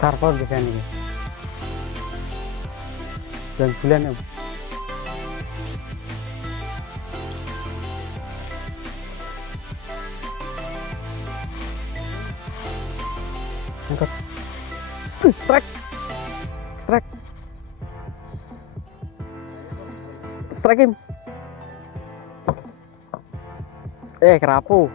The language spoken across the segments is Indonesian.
Karpon bisa nih. Bulan-bulan ya. Angkat. Strike. Strike. Strike him. Kerapu.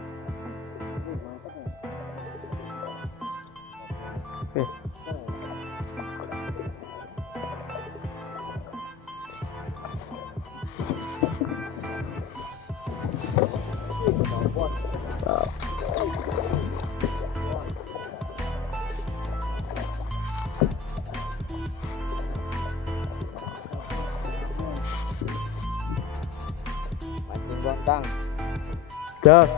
Mancing bontang. Jos.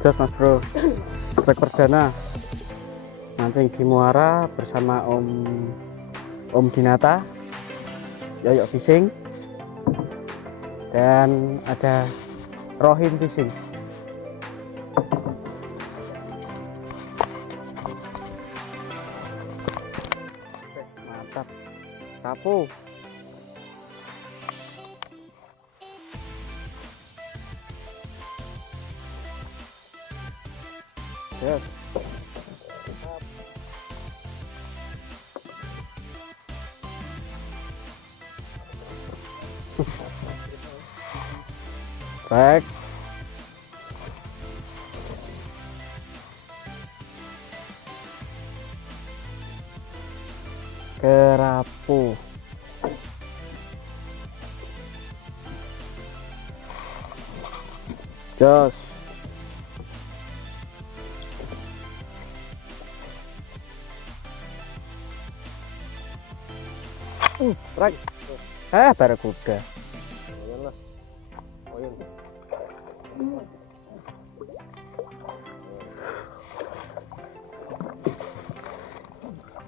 Jos Mas Bro. Trek perdana. Mancing di muara bersama Om Dinata. Yoyo Fishing. Dan ada Rohim Fishing. Mantap. Sapu. Yes. Baik. Kerapu. Jos. Strike. Barakuda.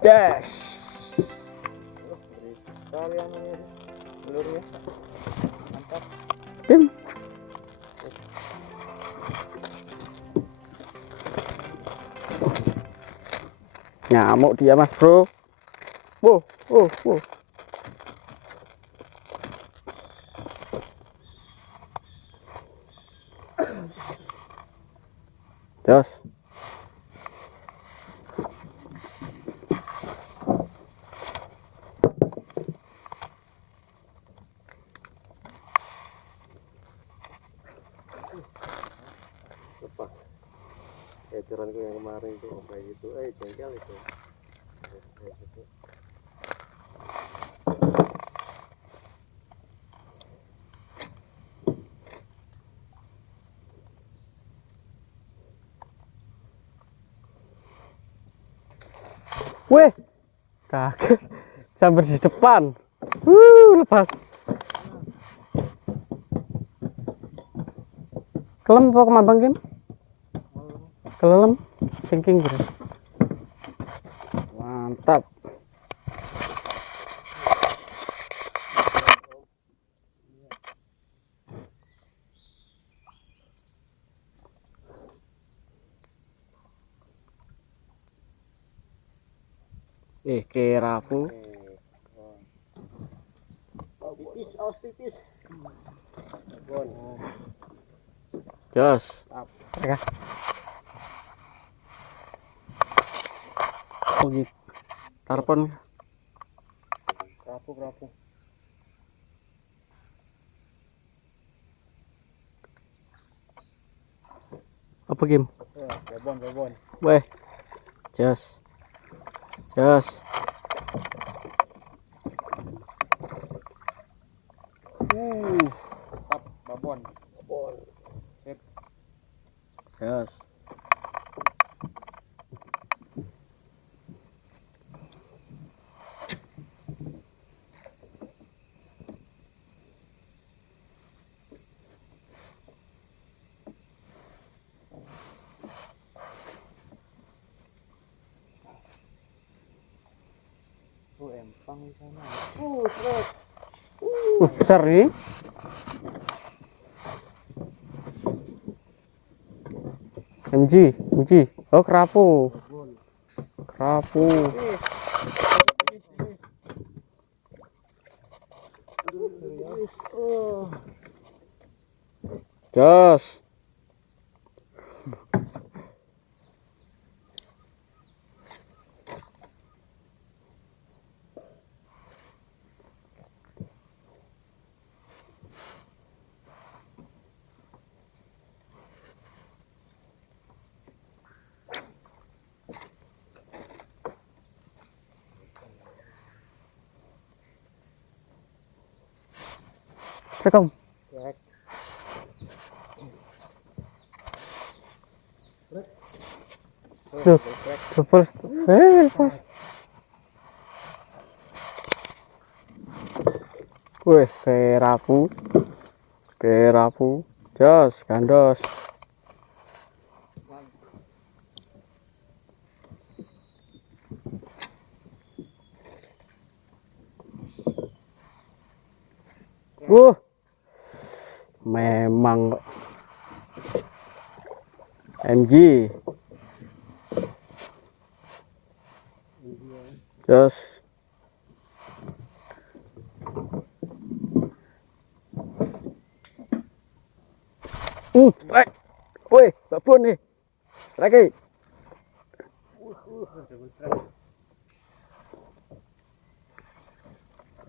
Dash. Tim. Nyamuk dia Mas Bro. Wow. Jos. Lepas ecoranku yang kemarin itu kayak gitu, jengkel itu. Weh, kaget sampai di depan. Lepas. Kelem apa kemabang Kim? Kelem, sinking bro. Mantap. Kerapu. Tipis, awas tipis. Babon. Jos. Ya. Oh gitu. Tarpon. Kerapu. Apa game? Babon. Weh. Jos. Tap, babon. Sip. Jos. Empang di sana. Seret. Besar nih. MG. Oh, kerapu. Jos. Rekam. Tuh, lepas. Lepas. Wih, kerapu. Jos, gandos. Memang MG. Jos. Strike. Wih, babon nih. Strike.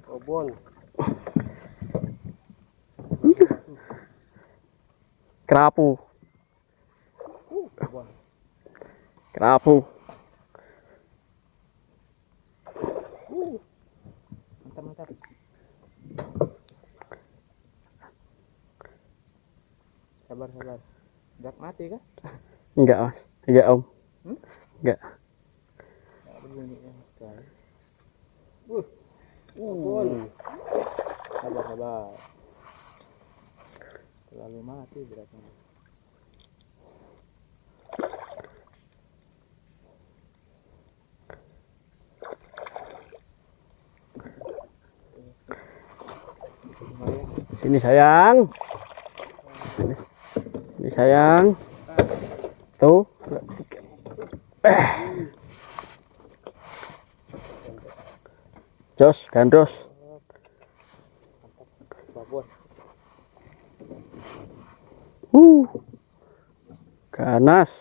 Babon. Kerapu. Mantap. Sabar. Jak mati kah? Enggak, Mas. Enggak, Om. Enggak. Ada bunyinya sekali. Babon. Sabar. Terlalu mati beratnya. Sini sayang. Tuh. Jos, gandos. Babon. Ganas.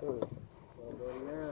Babonnya.